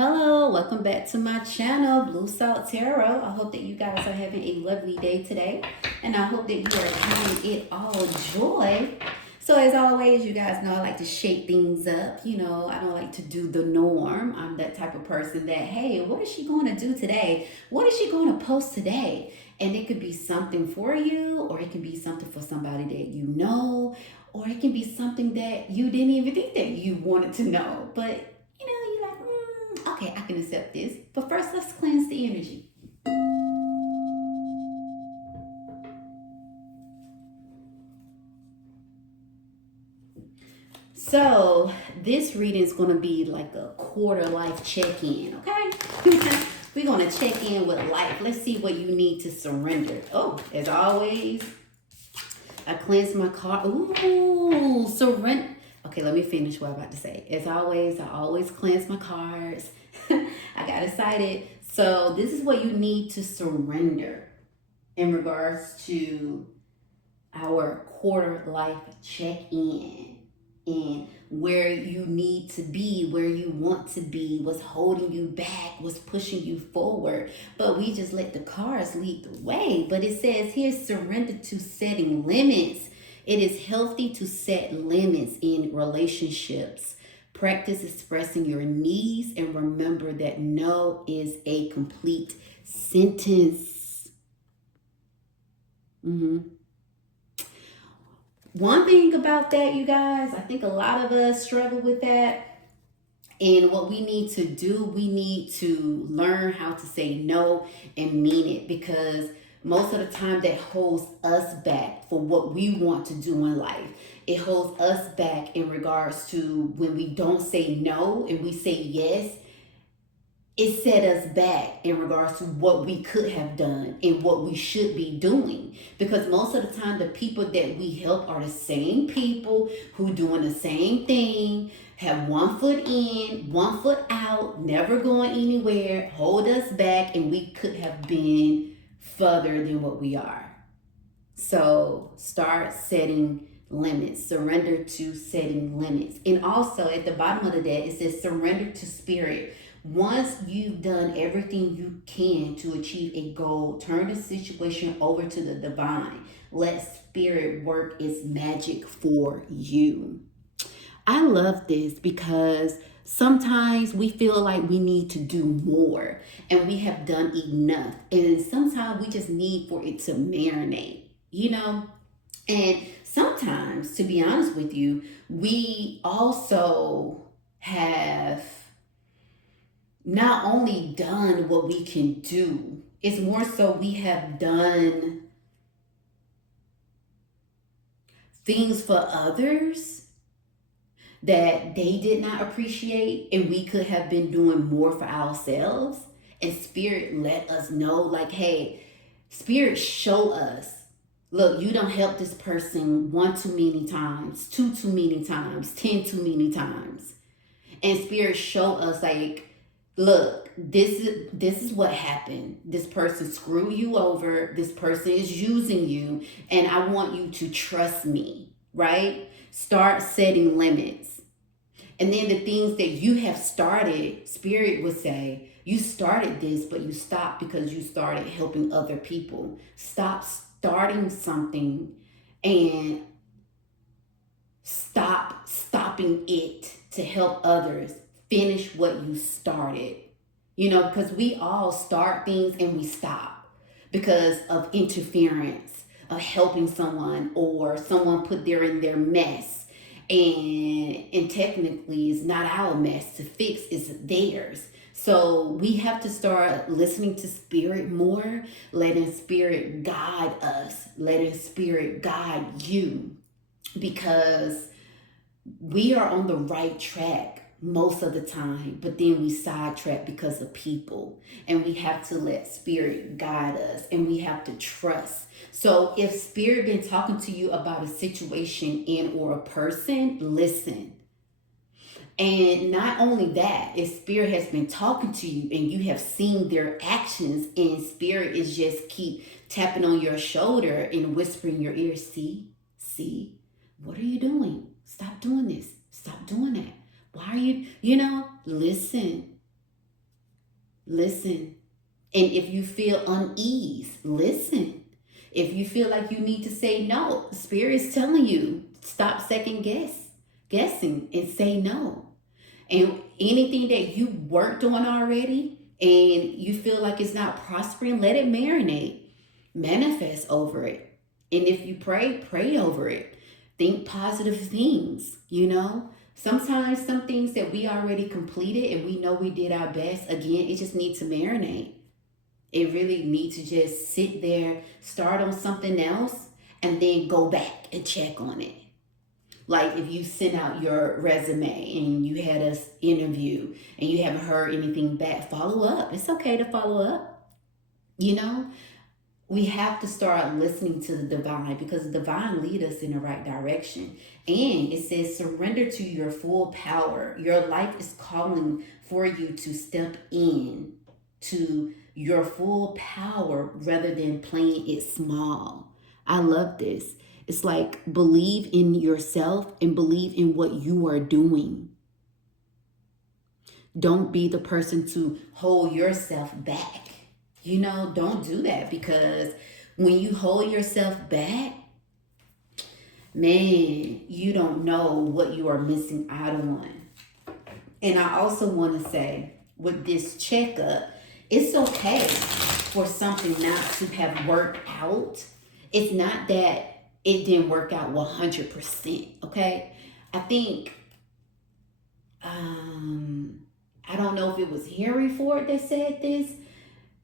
Hello, welcome back to my channel, Blue Salt Tarot. I hope that you guys are having a lovely day today, and I hope that you are counting it all joy. So as always, you guys know I like to shake things up. I don't like to do the norm. I'm that type of person that, hey, what is she going to do today? What is she going to post today? And it could be something for you, or it can be something for somebody that you know, or it can be something that you didn't even think that you wanted to know. But you're like, okay, I can accept this. But first, let's cleanse the energy. So, this reading is going to be like a quarter life check in, okay? We're going to check in with life. Let's see what you need to surrender. Oh, as always, I cleanse my card. Ooh, surrender. Okay, let me finish what I'm about to say. As always, I always cleanse my cards. I got excited. So, this is what you need to surrender in regards to our quarter life check in and where you need to be, where you want to be, what's holding you back, what's pushing you forward. But we just let the cards lead the way. But it says here, surrender to setting limits. It is healthy to set limits in relationships. Practice expressing your needs and remember that no is a complete sentence. One thing about that, you guys, I think a lot of us struggle with that. And what we need to do, we need to learn how to say no and mean it, because most of the time that holds us back for what we want to do in life. It holds us back in regards to when we don't say no and we say yes. It set us back in regards to what we could have done and what we should be doing. Because most of the time, the people that we help are the same people who doing the same thing, have one foot in, one foot out, never going anywhere, hold us back, and we could have been further than what we are. So start setting limits. Surrender to setting limits. And also at the bottom of the deck, it says surrender to spirit. Once you've done everything you can to achieve a goal, turn the situation over to the divine. Let spirit work its magic for you. I love this because sometimes we feel like we need to do more and we have done enough. And sometimes we just need for it to marinate. And sometimes, to be honest with you, we also have not only done what we can do, it's more so we have done things for others that they did not appreciate, and we could have been doing more for ourselves. And spirit let us know, like, hey, spirit show us, look, you don't help this person one too many times, two too many times, 10 too many times. And spirit show us, like, look, this is what happened. This person screwed you over. This person is using you, and I want you to trust me, right? Start setting limits. And then the things that you have started, spirit would say, you started this, but you stopped because you started helping other people. Stop starting something and stop stopping it to help others. Finish what you started. Because we all start things and we stop because of interference, of helping someone, or someone put in their mess. And technically it's not our mess to fix, it's theirs. So we have to start listening to spirit more, letting spirit guide us, letting spirit guide you, because we are on the right track most of the time, but then we sidetrack because of people, and we have to let spirit guide us, and we have to trust. So if spirit been talking to you about a situation or a person, listen. And not only that, if spirit has been talking to you and you have seen their actions, and spirit is just keep tapping on your shoulder and whispering in your ear, see, what are you doing? Stop doing this. Stop doing that. Why are you, listen. listen. And if you feel unease, listen. If you feel like you need to say no, Spirit's telling you, stop guessing and say no. And anything that you worked on already and you feel like it's not prospering, let it marinate. Manifest over it. And if you pray over it. Think positive things, Sometimes some things that we already completed and we know we did our best, again, it just needs to marinate. It really needs to just sit there, start on something else, and then go back and check on it. Like if you sent out your resume and you had an interview and you haven't heard anything back, follow up. It's okay to follow up. We have to start listening to the divine, because the divine lead us in the right direction. And it says, surrender to your full power. Your life is calling for you to step in to your full power rather than playing it small. I love this. It's like, believe in yourself and believe in what you are doing. Don't be the person to hold yourself back. Don't do that, because when you hold yourself back, man, you don't know what you are missing out on. And I also want to say, with this checkup, it's okay for something not to have worked out. It's not that it didn't work out 100%, okay? I think, I don't know if it was Henry Ford that said this.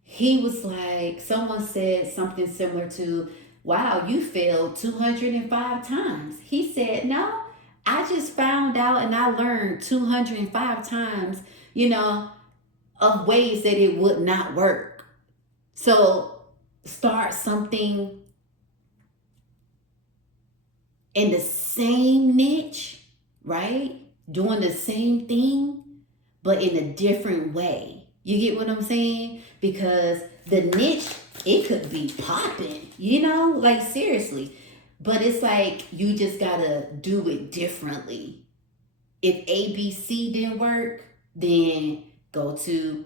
He was like, someone said something similar to, wow, you failed 205 times. He said, no, I just found out and I learned 205 times, of ways that it would not work. So start something in the same niche, right? Doing the same thing, but in a different way. You get what I'm saying? Because the niche, it could be popping, like seriously. But it's like, you just gotta do it differently. If ABC didn't work, then go to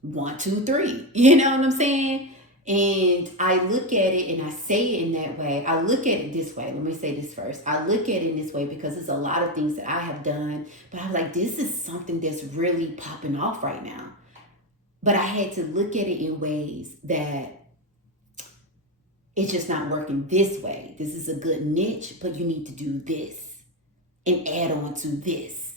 1, 2, 3. You know what I'm saying? And I look at it and I say it in that way. I look at it this way. Let me say this first. I look at it in this way because there's a lot of things that I have done, but I was like, this is something that's really popping off right now. But I had to look at it in ways that it's just not working this way. This is a good niche, but you need to do this and add on to this.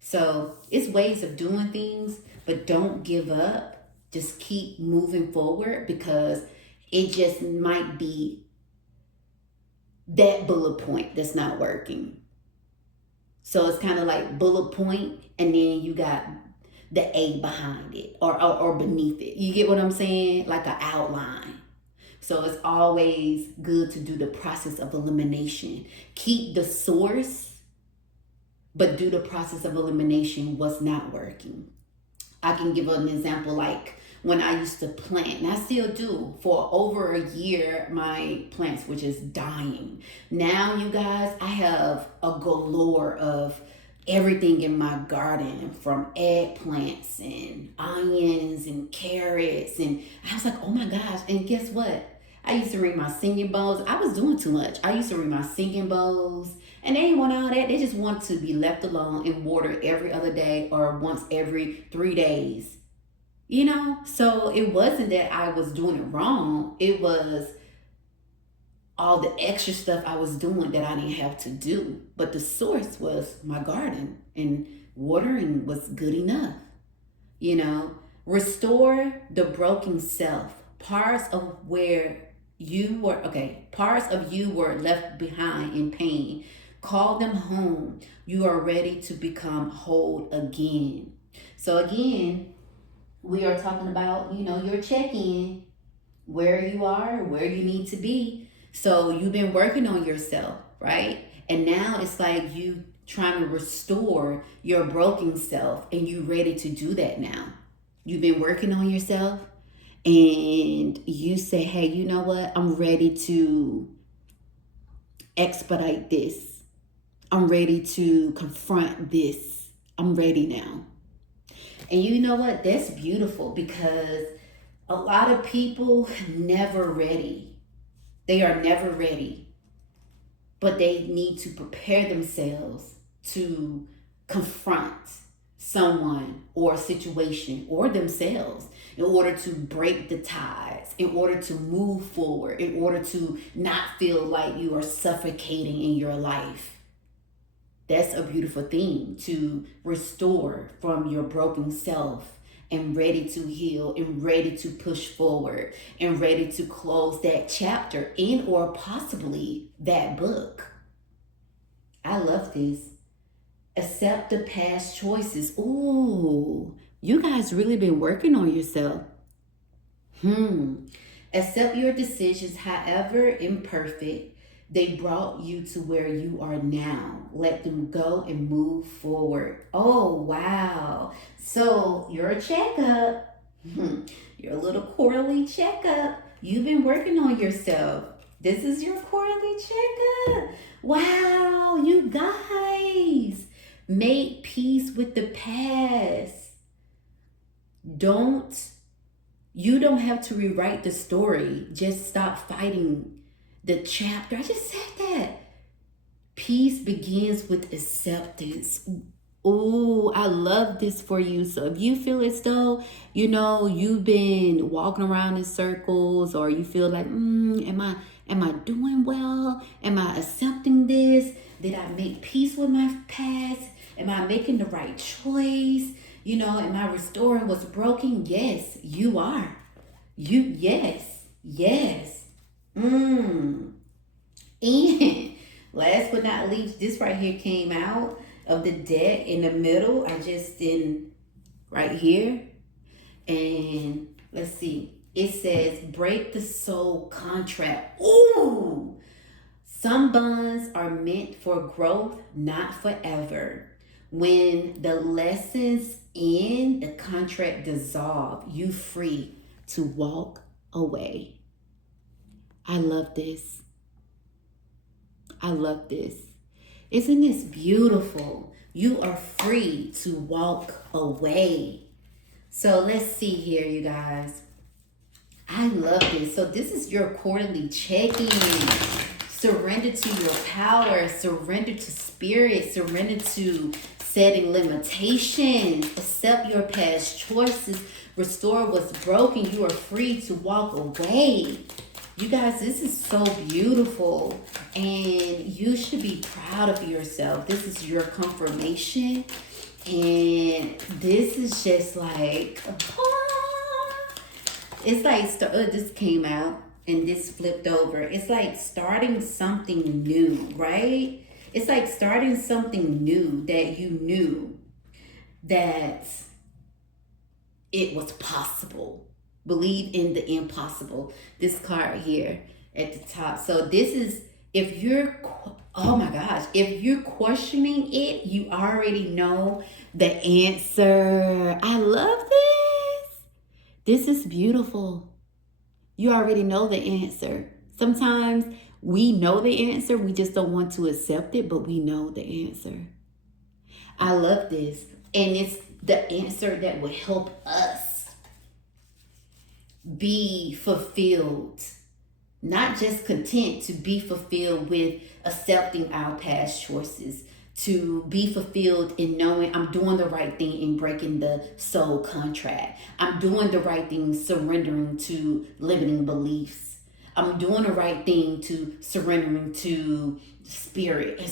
So it's ways of doing things, but don't give up. Just keep moving forward, because it just might be that bullet point that's not working. So it's kind of like bullet point, and then you got the A behind it or beneath it. You get what I'm saying? Like an outline. So it's always good to do the process of elimination. Keep the source, but do the process of elimination what's not working. I can give an example, like when I used to plant, and I still do, for over a year, my plants were just dying. Now, you guys, I have a galore of everything in my garden, from eggplants and onions and carrots. And I was like, oh my gosh. And guess what? I used to read my singing bowls. I was doing too much. I used to read my singing bowls. And they didn't want all that. They just want to be left alone and watered every other day or once every 3 days. So it wasn't that I was doing it wrong. It was all the extra stuff I was doing that I didn't have to do. But the source was my garden, and watering was good enough. Restore the broken self. Parts of you were left behind in pain. Call them home. You are ready to become whole again. So again, we are talking about, your check-in, where you are, where you need to be. So you've been working on yourself, right? And now it's like you trying to restore your broken self, and you ready to do that now. You've been working on yourself, and you say, hey, you know what? I'm ready to expedite this. I'm ready to confront this. I'm ready now. And you know what? That's beautiful, because a lot of people never ready. They are never ready, but they need to prepare themselves to confront someone or a situation or themselves in order to break the ties, in order to move forward, in order to not feel like you are suffocating in your life. That's a beautiful thing, to restore from your broken self and ready to heal and ready to push forward and ready to close that chapter in, or possibly that book. I love this. Accept the past choices. Ooh, you guys really been working on yourself. Accept your decisions, however imperfect. They brought you to where you are now. Let them go and move forward. Oh, wow. So, your checkup, your little quarterly checkup. You've been working on yourself. This is your quarterly checkup. Wow, you guys. Make peace with the past. You don't have to rewrite the story. Just stop fighting the chapter. I just said that. Peace begins with acceptance. Oh, I love this for you. So if you feel as though, you've been walking around in circles, or you feel like, am I doing well? Am I accepting this? Did I make peace with my past? Am I making the right choice? Am I restoring what's broken? Yes, you are. Yes. And last but not least, this right here came out of the deck in the middle. I just didn't, right here. And let's see. It says, break the soul contract. Ooh! Some bonds are meant for growth, not forever. When the lessons end, the contract dissolve. You free to walk away. I love this. Isn't this beautiful? You are free to walk away. So let's see here, you guys. I love this. So this is your quarterly check-in. Surrender to your power. Surrender to spirit. Surrender to setting limitations. Accept your past choices. Restore what's broken. You are free to walk away. You guys, this is so beautiful, and you should be proud of yourself. This is your confirmation, and this is just like, it's like, this came out and this flipped over. It's like starting something new, right? It's like starting something new that you knew that it was possible. Believe in the impossible. This card here at the top. So this is, if you're questioning it, you already know the answer. I love this. This is beautiful. You already know the answer. Sometimes we know the answer, we just don't want to accept it, but we know the answer. I love this. And it's the answer that will help us be fulfilled, not just content, to be fulfilled with accepting our past choices, to be fulfilled in knowing I'm doing the right thing in breaking the soul contract. I'm doing the right thing, surrendering to limiting beliefs. I'm doing the right thing to surrendering to spirit, and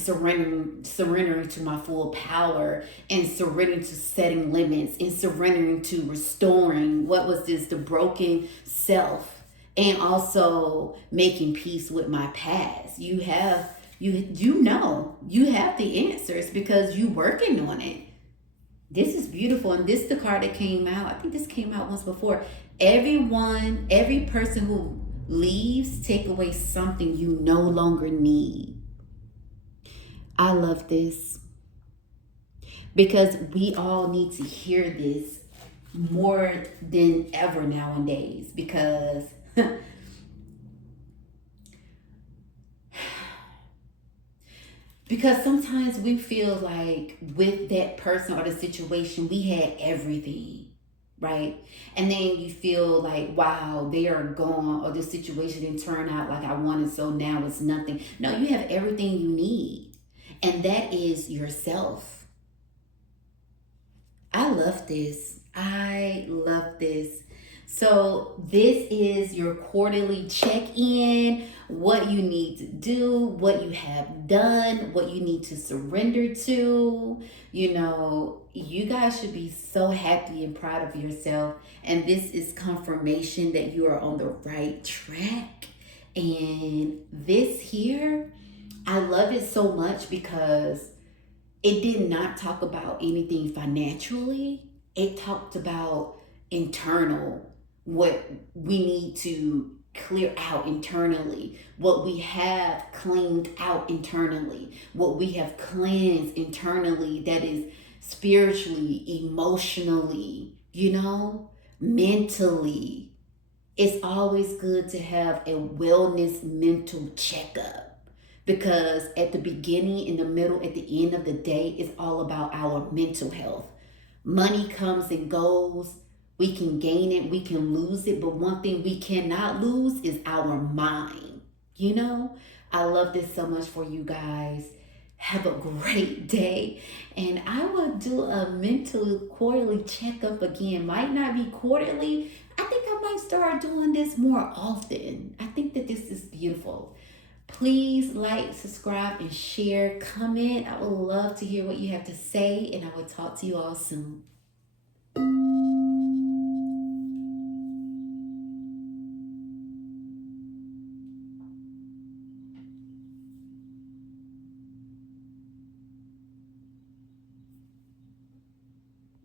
surrendering to my full power, and surrendering to setting limits, and surrendering to restoring the broken self, and also making peace with my past. You have the answers because you're working on it. This is beautiful, and this is the card that came out. I think this came out once before. Every person who leaves, take away something you no longer need. I love this because we all need to hear this more than ever nowadays, because Because sometimes we feel like with that person or the situation, we had everything, right? And then you feel like, wow, they are gone, or the situation didn't turn out like I wanted, so now it's nothing. No, you have everything you need, and that is yourself. I love this. I love this. So, this is your quarterly check in, what you need to do, what you have done, what you need to surrender to. You know, you guys should be so happy and proud of yourself. And this is confirmation that you are on the right track. And this here, I love it so much because it did not talk about anything financially. It talked about internal, what we need to clear out internally, what we have cleaned out internally, what we have cleansed internally, that is spiritually, emotionally, mentally. It's always good to have a wellness mental checkup, because at the beginning, in the middle, at the end of the day, it's all about our mental health. Money comes and goes. We can gain it, we can lose it, but one thing we cannot lose is our mind. I love this so much for you guys. Have a great day. And I will do a mental quarterly checkup again. Might not be quarterly. I think I might start doing this more often. I think that this is beautiful. Please like, subscribe, and share, comment. I would love to hear what you have to say, and I will talk to you all soon.